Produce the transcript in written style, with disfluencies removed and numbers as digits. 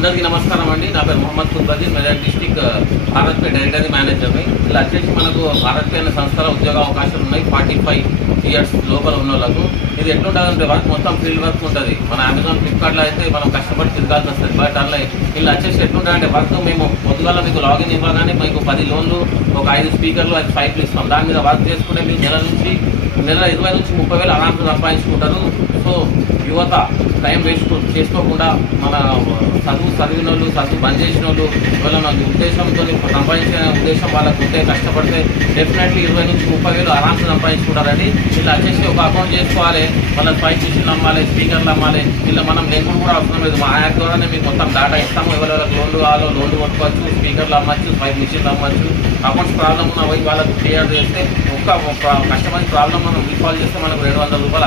అందరికీ నమస్కారం అండి. నా పేరు మొహమ్మద్ కుద్బదీ, మెదక్ డిస్టిక్ భారత్ పే డైరెక్టరీ మేనేజర్ని. ఇలా వచ్చేసి మనకు భారత్ పే అనే సంస్థలో ఉద్యోగ అవకాశాలు ఉన్నాయి 45 ఇయర్స్ లోపల ఉన్న వాళ్ళకు. ఇది ఎట్లుంటుందంటే వర్క్ మొత్తం ఫీల్డ్ వర్క్ ఉంటుంది. మన అమెజాన్, ఫ్లిప్కార్ట్లో అయితే మనం కష్టపడి తిరగాల్సి వస్తుంది. బట్ అలా ఇలా వచ్చేసి ఎట్లుంటుందంటే వర్క్ మేము పొద్దుగాల మీకు లాగిన్ ఇవ్వగానే మీకు 10 లోన్లు, ఒక 5 స్పీకర్లు, 5 పైపులు ఇస్తాం. దాని మీద వర్క్ చేసుకుంటే మీకు నెల 20 నుంచి 30 వేలు ఆరాంగా సంపాదించుకుంటారు. సో యువత టైం వేస్ట్ చేసుకోకుండా మన చదివిన వాళ్ళు, చదువు బంద్ చేసిన వాళ్ళు, ఎవరైనా ఉద్దేశంతో సంపాదించే ఉద్దేశం వాళ్ళకు ఉంటే కష్టపడితే డెఫినెట్లీ 20 నుంచి 30 వేలు ఆరాంగా సంపాదించుకుంటారండి. ఇలా వచ్చేసి ఒక అకౌంట్ చేసుకోవాలి, వాళ్ళ 5 మిషన్లు అమ్మాలి, స్పీకర్లు అమ్మాలి. ఇలా మనం లేకుండా కూడా అవసరం లేదు. మా యాప్ ద్వారానే మీకు మొత్తం డేటా ఇస్తాము. ఎవరెవరికి లోన్లు కావాలో లోన్లు కొట్టుకోవచ్చు, స్పీకర్లు అమ్మచ్చు, 5 మిషన్లు అమ్మచ్చు. అకౌంట్స్ ప్రాబ్లం ఉన్న పోయి వాళ్ళకు క్లియర్ చేస్తే ఒక్క కస్టమర్ ప్రాబ్లం మనం రీసాల్వ్ చేస్తే మనకు 200 రూపాయలు